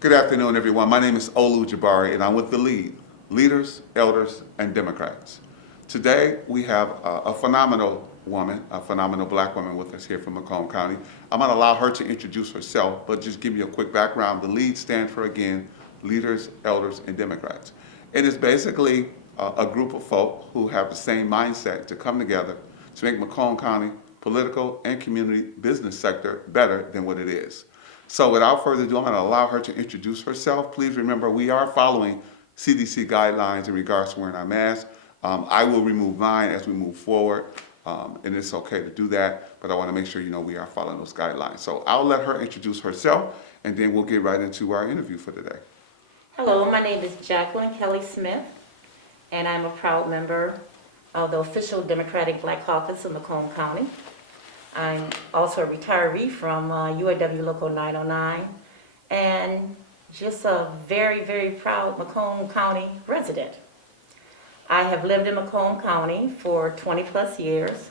Good afternoon, everyone. My name is Olu Jabari, and I'm with the LEAD, Leaders, Elders, and Democrats. Today, we have a phenomenal woman, a phenomenal black woman with us here from Macomb County. I'm going to allow her to introduce herself, but just give you a quick background. The LEAD stands for, again, Leaders, Elders, and Democrats. It is basically a group of folk who have the same mindset to come together to make Macomb County political and community business sector better than what it is. So without further ado, I'm going to allow her to introduce herself. Please remember, we are following CDC guidelines in regards to wearing our masks. I will remove mine as we move forward, and it's okay to do that, but I want to make sure you know we are following those guidelines. So I'll let her introduce herself, and then we'll get right into our interview for today. Hello, my name is Jacqueline Kelly Smith, and I'm a proud member of the official Democratic Black Caucus of Macomb County. I'm also a retiree from UAW Local 909, and just a very, very proud Macomb County resident. I have lived in Macomb County for 20 plus years.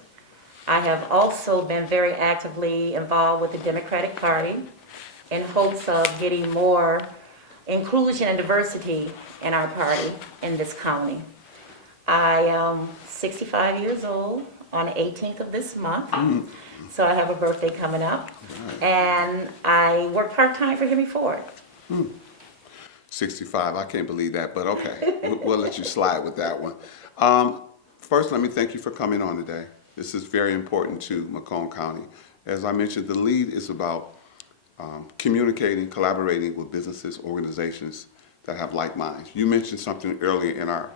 I have also been very actively involved with the Democratic Party in hopes of getting more inclusion and diversity in our party in this county. I am 65 years old on the 18th of this month. So I have a birthday coming up, and I work part-time for Henry Ford. 65, I can't believe that, but okay, we'll let you slide with that one. First, let me thank you for coming on today. This is very important to Macomb County. As I mentioned, the LEAD is about communicating, collaborating with businesses, organizations that have like minds. You mentioned something earlier in our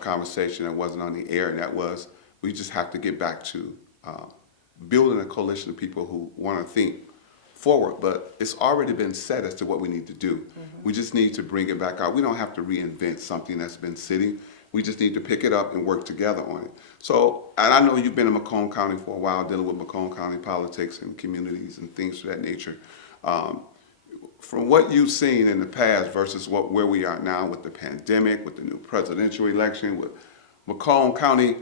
conversation that wasn't on the air, and that was we just have to get back to building a coalition of people who want to think forward, but it's already been said as to what we need to do. We just need to bring it back out. We don't have to reinvent something that's been sitting. We just need to pick it up and work together on it. So, and I know you've been in Macomb County for a while, dealing with Macomb County politics and communities and things of that nature. From what you've seen in the past versus where we are now with the pandemic, with the new presidential election, with Macomb County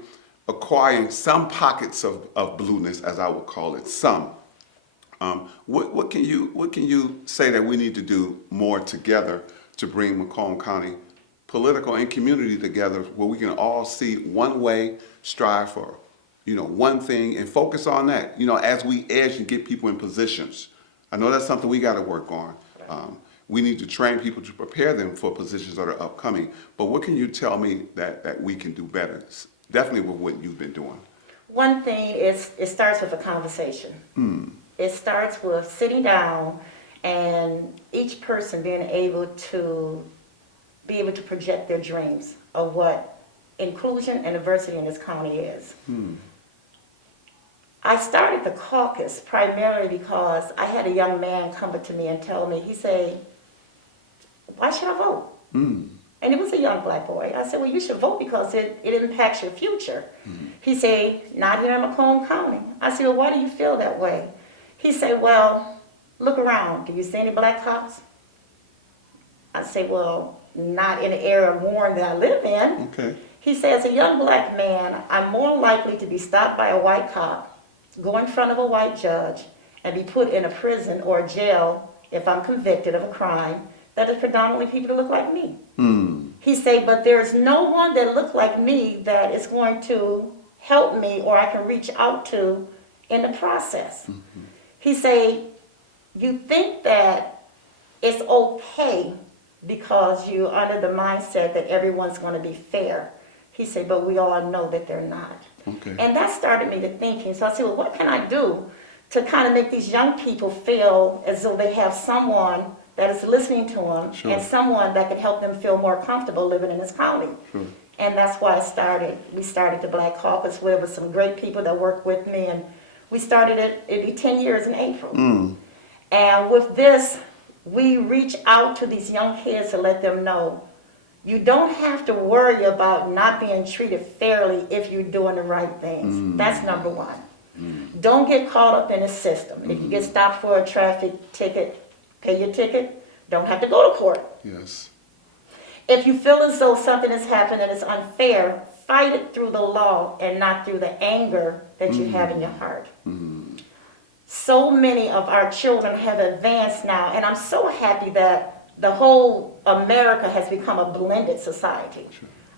acquiring some pockets of blueness, as I would call it, some. What can you say that we need to do more together to bring Macomb County political and community together, where we can all see one way, strive for, one thing, and focus on that, as we edge and get people in positions. I know that's something we got to work on. We need to train people to prepare them for positions that are upcoming. But what can you tell me that we can do better? Definitely with what you've been doing. One thing is, it starts with a conversation. It starts with sitting down and each person being able to project their dreams of what inclusion and diversity in this county is. I started the caucus primarily because I had a young man come up to me and tell me, he said, "Why should I vote?" And it was a young black boy. I said, "Well, you should vote because it impacts your future." He said, "Not here in Macomb County." I said, "Well, why do you feel that way?" He said, "Well, look around. Do you see any black cops?" I said, "Well, not in the area of Warren that I live in." Okay. He said, "As a young black man, I'm more likely to be stopped by a white cop, go in front of a white judge, and be put in a prison or a jail if I'm convicted of a crime that is predominantly people that look like me." He said, "But there's no one that looks like me that is going to help me or I can reach out to in the process." He said, "You think that it's okay because you're under the mindset that everyone's going to be fair." He said, "But we all know that they're not." Okay. And that started me to thinking. So I said, well, what can I do to kind of make these young people feel as though they have someone that is listening to them, Sure. and someone that can help them feel more comfortable living in this county. Sure. And that's why we started the Black Caucus with some great people that work with me, and we started it, it'd be 10 years in April. And with this, we reach out to these young kids to let them know, you don't have to worry about not being treated fairly if you're doing the right things. That's number one. Don't get caught up in the system. If you get stopped for a traffic ticket, pay your ticket, don't have to go to court. Yes. If you feel as though something has happened that is unfair, fight it through the law and not through the anger that you have in your heart. So many of our children have advanced now, and I'm so happy that the whole America has become a blended society.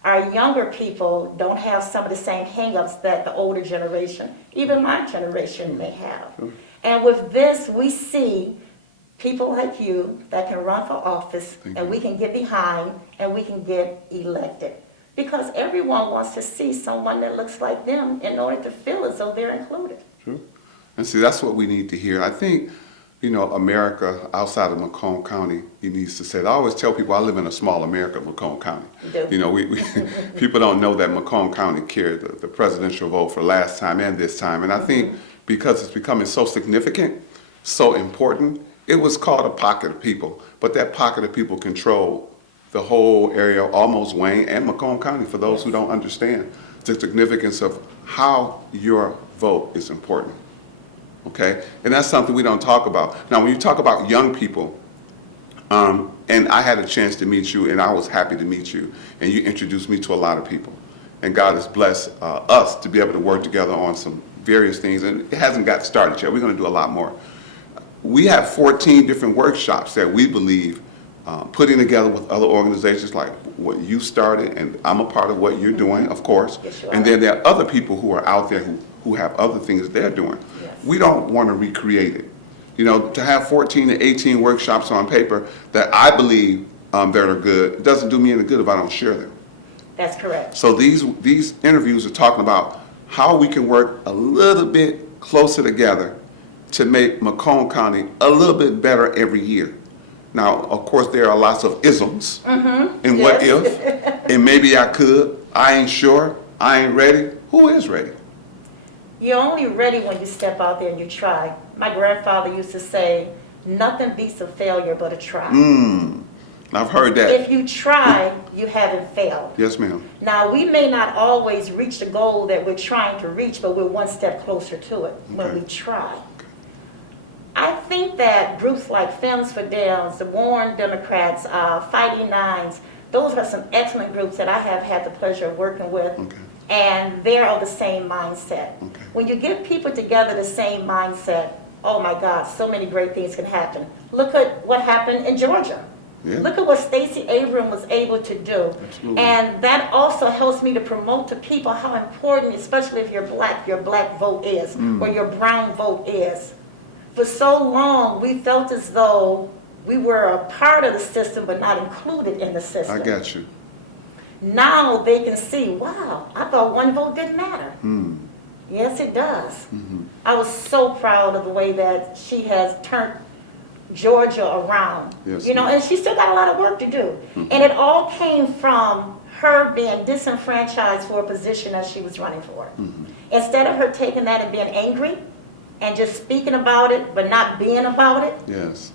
Our younger people don't have some of the same hang-ups that the older generation, even my generation, may have. And with this, we see people like you that can run for office, and we can get behind, and we can get elected. Because everyone wants to see someone that looks like them in order to feel as though they're included. True. And see, that's what we need to hear. I think, you know, America outside of Macomb County, he needs to say it. I always tell people I live in a small America, Macomb County. You know, we people don't know that Macomb County carried the presidential vote for last time and this time. And I think because it's becoming so significant, so important, it was called a pocket of people. But that pocket of people control the whole area, almost Wayne and Macomb County, for those who don't understand the significance of how your vote is important. Okay, and that's something we don't talk about. Now, when you talk about young people, and I had a chance to meet you, and I was happy to meet you, and you introduced me to a lot of people. And God has blessed us to be able to work together on some various things, and it hasn't got started yet. We're going to do a lot more. We have 14 different workshops that we believe putting together with other organizations like what you started, and I'm a part of what you're doing, of course. Yes, you and are. then there are other people who are out there who have other things they're doing. Yes. We don't want to recreate it. You know, to have 14 to 18 workshops on paper that I believe that are good, it doesn't do me any good if I don't share them. That's correct. So these interviews are talking about how we can work a little bit closer together to make Macomb County a little bit better every year. Now, of course, there are lots of isms and what if, and maybe I could, I ain't sure, I ain't ready. Who is ready? You're only ready when you step out there and you try. My grandfather used to say, nothing beats a failure but a try. I've heard that. If you try, you haven't failed. Yes, ma'am. Now, we may not always reach the goal that we're trying to reach, but we're one step closer to it when we try. I think that groups like Femmes for Dems, the Warren Democrats, Fighting Nines, those are some excellent groups that I have had the pleasure of working with. And they're of the same mindset. When you get people together the same mindset, oh my God, so many great things can happen. Look at what happened in Georgia. Look at what Stacey Abrams was able to do. And that also helps me to promote to people how important, especially if you're black, your black vote is, or your brown vote is. For so long, we felt as though we were a part of the system, but not included in the system. I got you. Now they can see, wow, I thought one vote didn't matter. Yes, it does. I was so proud of the way that she has turned Georgia around. You know, and she's still got a lot of work to do. And it all came from her being disenfranchised for a position that she was running for. Instead of her taking that and being angry and just speaking about it, but not being about it,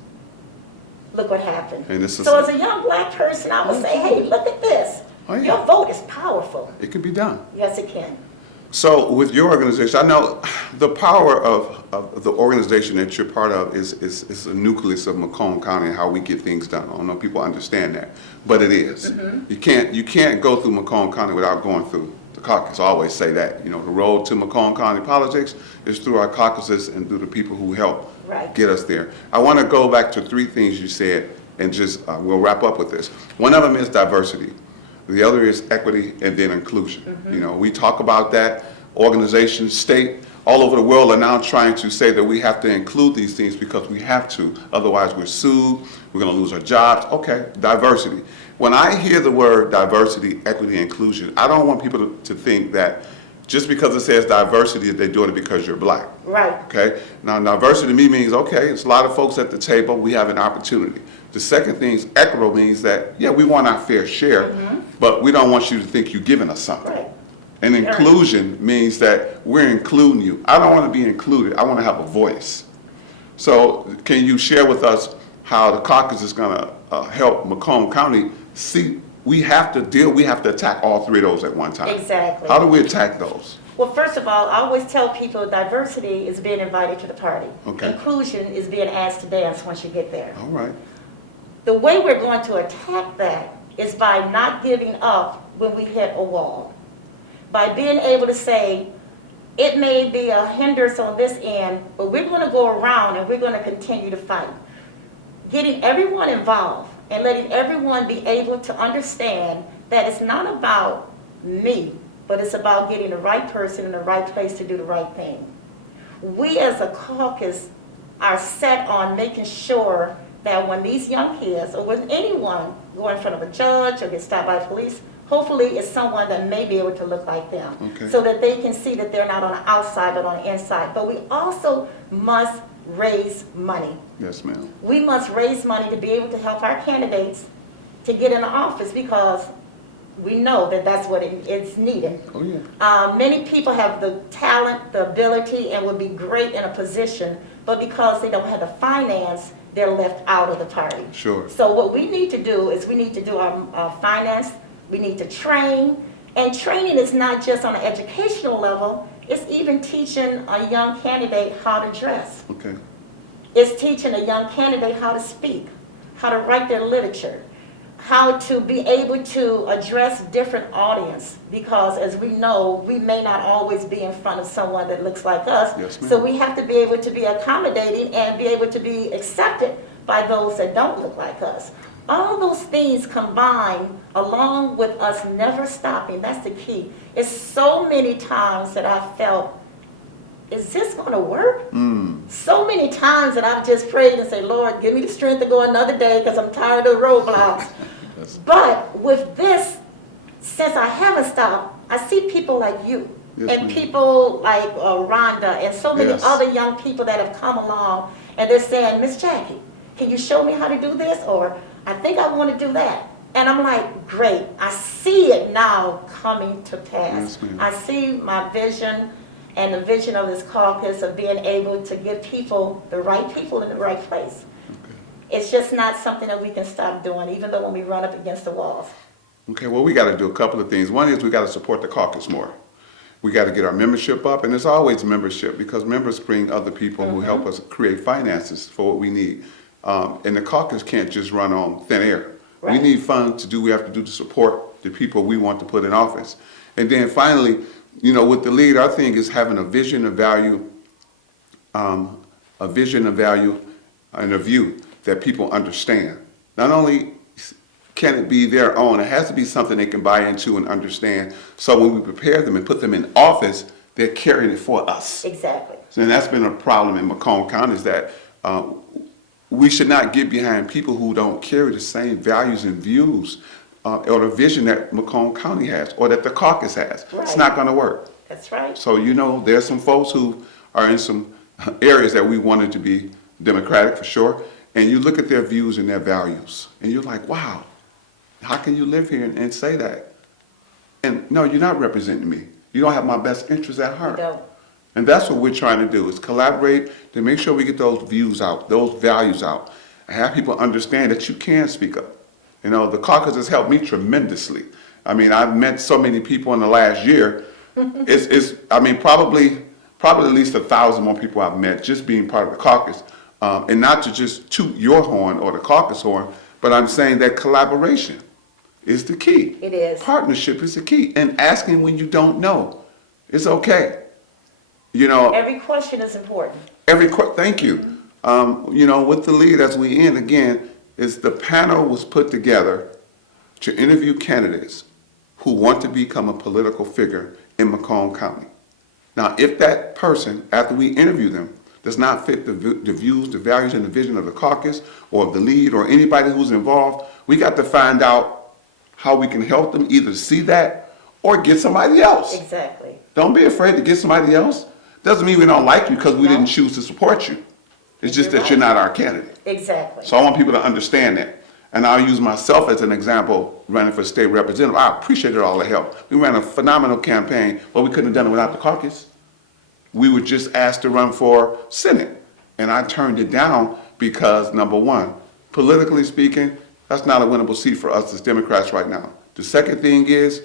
look what happened. And so as a young black person, I would say, hey, look at this. Your vote is powerful. It can be done. Yes, it can. So with your organization, I know the power of the organization that you're part of is a nucleus of Macomb County and how we get things done. I don't know if people understand that, but it is. You can't go through Macomb County without going through the caucus. I always say that. You know, the road to Macomb County politics is through our caucuses and through the people who help get us there. I want to go back to three things you said and just we'll wrap up with this. One of them is diversity. The other is equity and then inclusion. You know, we talk about that. Organizations, state, all over the world are now trying to say that we have to include these things because we have to. Otherwise, we're sued. We're going to lose our jobs. Okay, diversity. When I hear the word diversity, equity, and inclusion, I don't want people to think that just because it says diversity, they're doing it because you're black. Okay? Now, diversity to me means, okay, it's a lot of folks at the table. We have an opportunity. The second thing is equitable means that, yeah, we want our fair share, but we don't want you to think you're giving us something. And inclusion means that we're including you. I don't want to be included. I want to have a voice. So can you share with us how the caucus is going to help Macomb County see we have to attack all three of those at one time? Exactly. How do we attack those? Well, first of all, I always tell people diversity is being invited to the party. Inclusion is being asked to dance once you get there. All right. The way we're going to attack that is by not giving up when we hit a wall. By being able to say, it may be a hindrance on this end, but we're going to go around and we're going to continue to fight. Getting everyone involved. and letting everyone be able to understand that it's not about me, but it's about getting the right person in the right place to do the right thing. We as a caucus are set on making sure that when these young kids, or when anyone go in front of a judge or get stopped by police, hopefully it's someone that may be able to look like them. Okay. So that they can see that they're not on the outside but on the inside. But we also must raise money. Yes, ma'am. We must raise money to be able to help our candidates to get in the office, because we know that that's what it's needed. Oh, yeah. Many people have the talent, the ability, and would be great in a position, but because they don't have the finance, they're left out of the party. Sure. So what we need to do is we need to do our finance, we need to train, and training is not just on an educational level, it's even teaching a young candidate how to dress. Okay. It's teaching a young candidate how to speak, how to write their literature, how to be able to address different audience, because as we know, we may not always be in front of someone that looks like us. Yes, ma'am. So we have to be able to be accommodating and be able to be accepted by those that don't look like us. All those things combined, along with us never stopping, that's the key. It's so many times that I felt, is this going to work? So many times that I've just prayed and said, Lord, give me the strength to go another day because I'm tired of the roadblocks. Yes. But with this, since I haven't stopped, I see people like you, Yes, and ma'am. people like Rhonda and so many Yes. other young people that have come along, and they're saying, Miss Jackie, can you show me how to do this? Or I think I want to do that. And I'm like, great. I see it now coming to pass. Yes, ma'am. I see my vision and the vision of this caucus of being able to give people, the right people in the right place. Okay. It's just not something that we can stop doing, even though when we run up against the walls. Okay, well, we got to do a couple of things. One is we got to support the caucus more. We got to get our membership up, and there's always membership because members bring other people who help us create finances for what we need. And the caucus can't just run on thin air. We Right. need funds to do what we have to do to support the people we want to put in office. And then finally, you know, with the lead, our thing is having a vision, a value, and a view that people understand. Not only can it be their own, it has to be something they can buy into and understand. So when we prepare them and put them in office, they're carrying it for us. Exactly. And that's been a problem in Macomb County, is that we should not get behind people who don't carry the same values and views or the vision that Macomb County has or that the caucus has. It's Right. not going to work. That's right. So, you know, there's some folks who are in some areas that we wanted to be Democratic for sure, and you look at their views and their values, and you're like, wow, how can you live here and say that? And no, you're not representing me. You don't have my best interests at heart. We don't. And that's what we're trying to do, is collaborate to make sure we get those views out, those values out, and have people understand that you can speak up. You know, the caucus has helped me tremendously. I mean, I've met so many people in the last year. Probably at least 1,000 more people I've met just being part of the caucus. And not to just toot your horn or the caucus horn, but I'm saying that collaboration is the key. It is. Partnership is the key. And asking when you don't know is okay. You know, Every question is important. thank you. You know, with the lead as we end again, is the panel was put together to interview candidates who want to become a political figure in Macomb County. Now, if that person, after we interview them, does not fit the views, the values, and the vision of the caucus or of the lead or anybody who's involved, we got to find out how we can help them either see that or get somebody else. Exactly. Don't be afraid to get somebody else. Doesn't mean we don't like you because we No. didn't choose to support you. It's just You're that you're right. not our candidate. Exactly. So I want people to understand that. And I'll use myself as an example running for state representative. I appreciated all the help. We ran a phenomenal campaign, but we couldn't have done it without the caucus. We were just asked to run for Senate. And I turned it down because, number one, politically speaking, that's not a winnable seat for us as Democrats right now. The second thing is,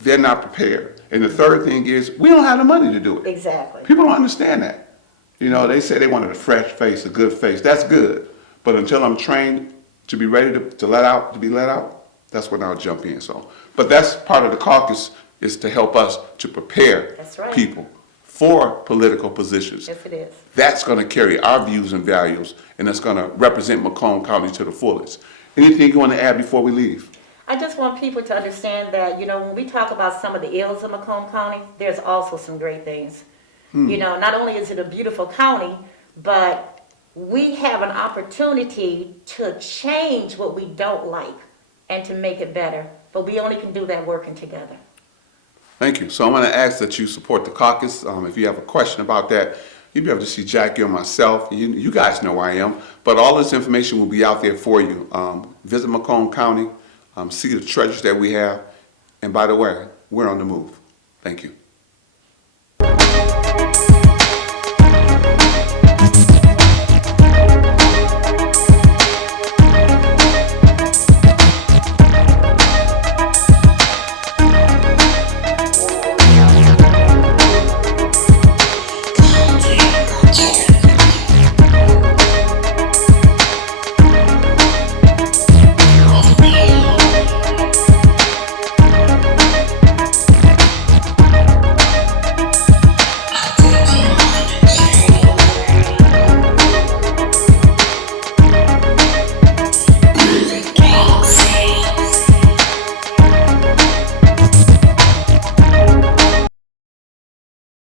they're not prepared. And the third thing is, we don't have the money to do it. Exactly. People don't understand that. You know, they say they wanted a fresh face, a good face. That's good. But until I'm trained to be ready to be let out, that's when I'll jump in. So, but that's part of the caucus, is to help us to prepare That's right. people for political positions. Yes, it is. That's going to carry our views and values, and it's going to represent Macomb County to the fullest. Anything you want to add before we leave? I just want people to understand that, when we talk about some of the ills of Macomb County, there's also some great things. Not only is it a beautiful county, but we have an opportunity to change what we don't like and to make it better. But we only can do that working together. Thank you. So I'm going to ask that you support the caucus. If you have a question about that, you'll be able to see Jackie or myself. You guys know where I am. But all this information will be out there for you. Visit Macomb County, see the treasures that we have. And by the way, we're on the move. Thank you.